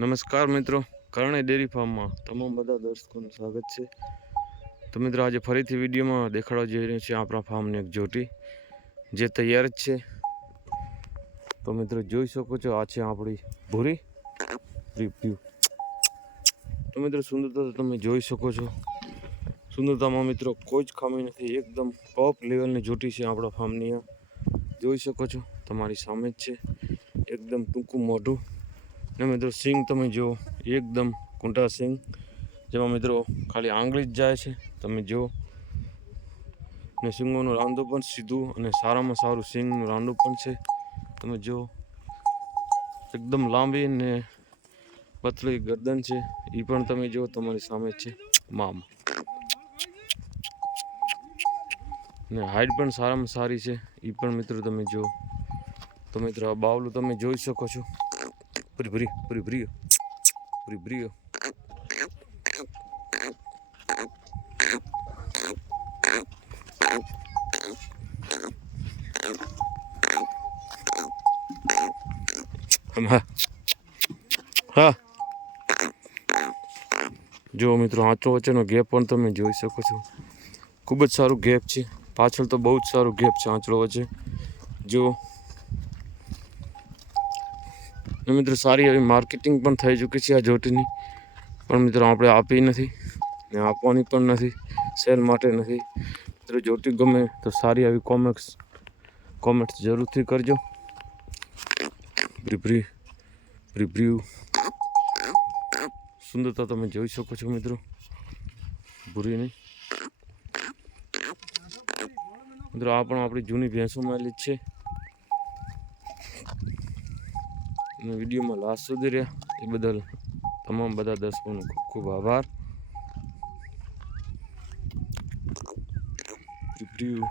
નમસ્કાર મિત્રો, કરણી ડેરી ફાર્મમાં તમામ બધા દર્શકોનું સ્વાગત છે. તો મિત્રો આજે ફરીથી વિડીયોમાં દેખાડવા જઈ રહ્યું છે આપણા ફાર્મની એક જોટી જે તૈયાર જ છે. તો મિત્રો જોઈ શકો છો, આ છે આપણી ભૂરી રિવ્યુ. તો મિત્રો સુંદરતા તમે જોઈ શકો છો. સુંદરતામાં મિત્રો કોઈ જ ખામી નથી, એકદમ ટોપ લેવલની જોટી છે આપણા ફાર્મની. જોઈ શકો છો, તમારી સામે જ છે. એકદમ ટૂંકું મોઢું ને મિત્રો સિંગ તમે જુઓ, એકદમ કુંટા સિંગ, જેમાં મિત્રો ખાલી આંગળી જ જાય છે. તમે જુઓ ને સિંગોનું રાંદું પણ સીધું અને સારામાં સારું સિંગનું રાંદું પણ છે. તમે જુઓ, એકદમ લાંબી ને પતલી ગરદન છે, એ પણ તમે જુઓ તમારી સામે જ છે. મામ ને હાઈટ પણ સારામાં સારી છે, એ પણ મિત્રો તમે જુઓ. તો મિત્રો આ બાવલું તમે જોઈ શકો છો. પૂરી ભરી પૂરી ભરી પૂરી ભરી હા. જો મિત્રો આંચો વચ્ચેનો ગેપ પણ તમે જોઈ શકો છો. ખૂબ જ સારું ગેપ છે, પાછળ તો બહુ જ સારું ગેપ છે આંચળો વચ્ચે. જો મિત્રો સારી એવી માર્કેટિંગ પણ થઈ ચૂકી છે આ જોટીની, પણ મિત્રો આપણે આપી નથી ને આપવાની પણ નથી, સેલ માટે નથી. મિત્રો જોટી ગમે તો સારી આવી કોમેન્ટ્સ જરૂરથી કરજો. પ્રિપ્રી પ્રિવ્યુ સુંદરતા તમે જોઈ શકો છો મિત્રો ભૂરીની. મિત્રો આ પણ આપણી જૂની ભેંસોમાં જ છે. વિડીયોમાં લાસ્ટ સુધી રહ્યા એ બદલ તમામ બધા દર્શકોનો ખૂબ ખૂબ આભાર. પ્રિવ્યુ